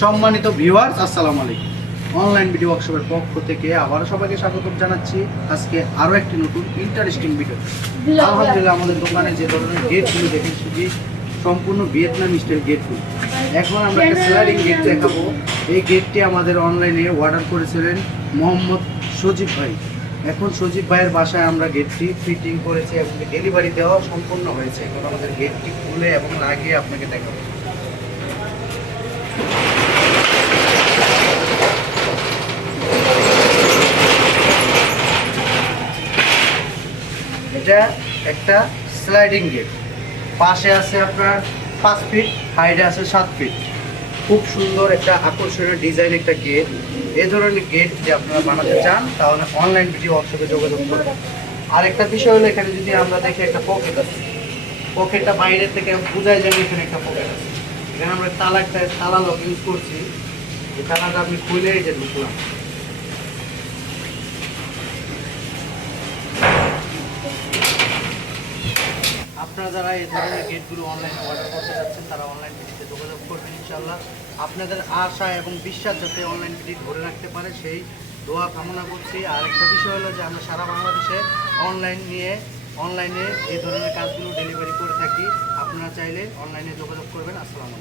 সম্মানিত ভিউয়ার্স আসসালামু আলাইকুম। অনলাইন ভিডিও ওয়ার্কশপের পক্ষ থেকে আবারও সবাইকে স্বাগত জানাচ্ছি। আজকে আরও একটি নতুন ইন্টারেস্টিং ভিডিও আলহামদুলিল্লাহ আমাদের দোকানে যে ধরনের গেটগুলো দেখেন সেটি সম্পূর্ণ ভিয়েতনাম স্টাইল গেটগুলো এখন আমরা একটা স্লাইডিং গেট দেখাবো। এই গেটটি আমাদের অনলাইনে অর্ডার করেছিলেন মোহাম্মদ সজীব ভাই। এখন সজীব ভাইয়ের বাসায় আমরা গেটটি ফিটিং করেছি এবং ডেলিভারি দেওয়া সম্পূর্ণ হয়েছে। এখন আমাদের গেটটি খুলে এবং লাগিয়ে আপনাকে দেখাবো। এটা একটা স্লাইডিং গেট পাশে আছে আপনার পাঁচ ফিট হাইটে আছে সাত ফিট খুব সুন্দর একটা আকর্ষণীয় ডিজাইন একটা গেট এ ধরনের গেট যদি আপনারা বানাতে চান, তাহলে অনলাইন ভিডিও ওয়ার্কশপে যোগাযোগ করবেন আর একটা বিষয় হলো, এখানে যদি আমরা দেখি একটা পকেট আছে। পকেটটা বাইরের থেকে বোঝাই যায় এখানে একটা পকেট আছে। এখানে আমরা তালা একটা, তালা লক ইউজ করছি। এই তালাটা আপনি খুলে যে ঢুকলাম। আপনারা যারা এই ধরনের গেটগুলো অনলাইনে অর্ডার করতে যাচ্ছেন, তারা অনলাইন ভিডিওতে যোগাযোগ করবেন ইনশাল্লাহ আপনাদের আশা এবং বিশ্বাস যাতে অনলাইন ভিডিও ধরে রাখতে পারে, সেই দোয়া কামনা করছি। আর একটা বিষয় হলো যে, আমরা সারা বাংলাদেশে অনলাইন নিয়ে অনলাইনে এই ধরনের কাজগুলো ডেলিভারি করে থাকি। আপনারা চাইলে অনলাইনে যোগাযোগ করবেন। আসসালামু